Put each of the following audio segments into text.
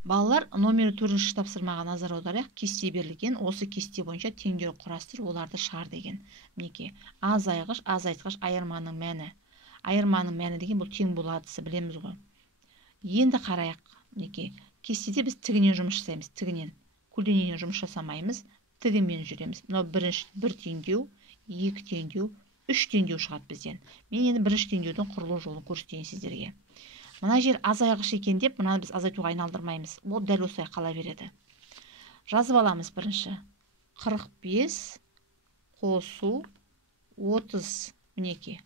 Балалар, номері 4-ші тапсырмаға назар аударайық. Кесте берілген, осы кесте бойынша теңдеу құрастыр, оларды шығар деген. Мінекей, азайғыш, азайтқыш, айырманың мәні. Айырманың мәні деген бұл тең боладысы білеміз ғой. Енді қарайық. Мінекей, кестеде біз тігінен жұмыс жасаймыз, тігінен. Көлденеңнен жұмыс жасамаймыз, тігінмен жүреміз. Мынау бірінші 1 теңдеу, 2 теңдеу, 3 теңдеу шығады бізден. Мен енді бірінші теңдеудің құрылу жолын көрсетейін сіздерге. Мына жер азайғыш екен деп, мынаны біз азайтуға айналдырмаймыз. Ол дәл осылай қала береді. Жазып аламыз бірінші. 45 қосу 30. Мінекей.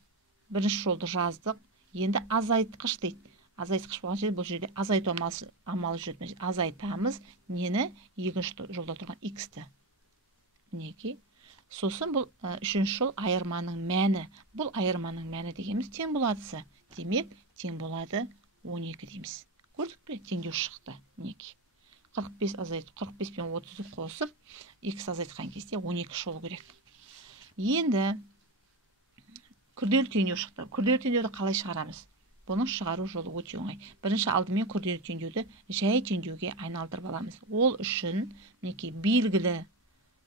Бірінші жолды жаздық. Енді азайтқыш дейді. Азайтқыш болған жерде, бұл жерде азайту амалы жүреді. Азайтамыз. Нені? Екінші жолда тұрған x-ті. Мінекей. Сосын бұл үшінші жол айырманың мәні. Бұл айырманың мәні дегеніміз тең боладысы. Демек, тең болады 12 дейміз. Көрдік пе? Теңдеу шықты. Мінекей. 45 азайтып, 45 пен 30-ды қосып, x азайтқан кезде 12 жол керек. Енді күрделі теңдеу шықты. Күрделі теңдеуді қалай шығарамыз? Бұның шығару жолы өте оңай. Бірінші алдымен күрделі теңдеуді жай теңдеуге айналдырып аламыз. Ол үшін, мінекей, белгілі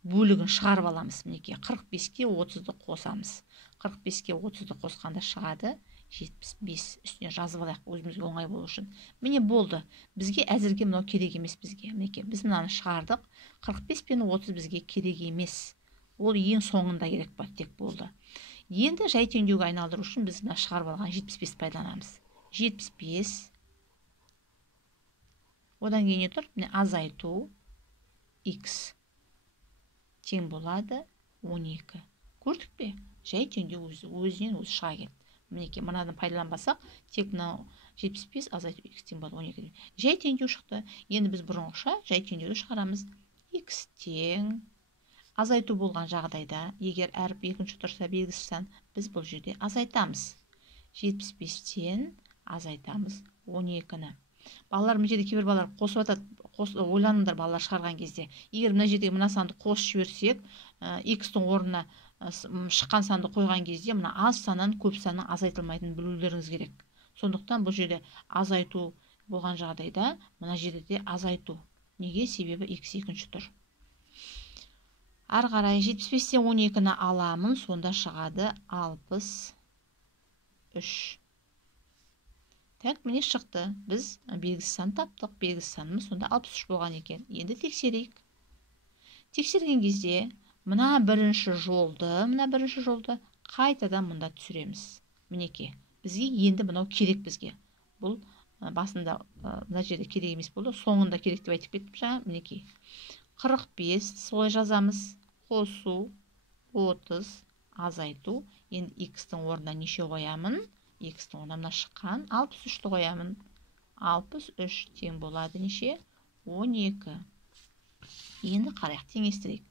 бөлігін шығарып аламыз. Мінекей, 45-ке 30-ды қосамыз. 45-ке 30-ды қосқанда шығады 75. Үстіне жазып алайық, өзімізге оңай болу үшін. Міне болды. Бізге әзірге мынау керек емес бізге. Мінекей, біз мынаны шығардық. 45 пен 30 бізге керек емес. Ол ең соңында керек па, тек болды. Енді жай теңдеуге айналдыру үшін біз мына шығарып алған 75 пайдаланамыз. 75. Одан кейін не тұр? Міне азайту x тең болады 12. Көрдік пе? Жай теңдеу өзінен өзі шыға келді. Мінекей, мынадан пайдаланбасақ, тек мынау 75 азайту x тең болады 12. Жай теңдеу шықты. Енді біз бұрынғыша жай теңдеуді шығарамыз. X тең азайту болған жағдайда, егер әріп екінші тұрса белгісіз сан, біз бұл жерде азайтамыз. 75-тен азайтамыз 12-ні. Балалар, мына жерде кейбір балалар қосып атады, ойланыңдар балалар шығарған кезде. Егер мына жерде мына санды қосып жіберсек, x-тің орнына шыққан санды қойған кезде, мына аз саннан көп санның азайтылмайтынын білулеріңіз керек. Сондықтан бұл жерде азайту болған жағдайда, мына жерде де азайту. Неге? Себебі x екінші тұр. Ары қарай 75-тен 12-ні аламын, сонда шығады 63. Так, міне шықты. Біз белгісіз сан таптық. Белгісіз санымыз сонда 63 болған екен. Енді тексерейік. Тексерген кезде мына бірінші жолды қайтадан мұнда түсіреміз. Мінекей, бізге енді мынау керек бізге. Бұл басында мына жерде керек емес болды, соңында керек деп айтып кеттім жаңа. Мінекей, 45 солай жазамыз. Қосу 30 азайту. Енді x-тің орнына неше қоямын? X-тің орнына мына шыққан 63-ті қоямын. 63 тең болады неше? 12. Енді қарайық, теңестірейік.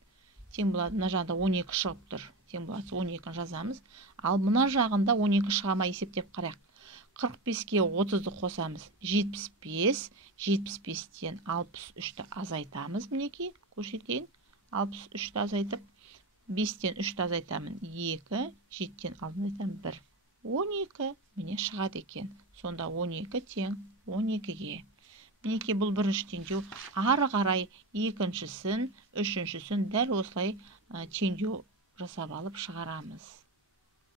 Тең болады, мына жағында 12 шығып тұр. Тең болады, 12-ні жазамыз. Ал мына жағында 12 шығама есептеп қарайық. 45-ке 30-ды қосамыз. 75. 75-тен 63-ті азайтамыз. Мінекей, көрсетейін. 63-ті азайтып, 5-тен 3-ті азайтамын. 2. 7-тен 6-ны азайтамын. 1. 12. Міне шығады екен. Сонда 12 тең 12-ге. Мінекей, бұл бірінші теңдеу. Ары қарай екіншісін, үшіншісін дәл осылай теңдеу жасап алып шығарамыз.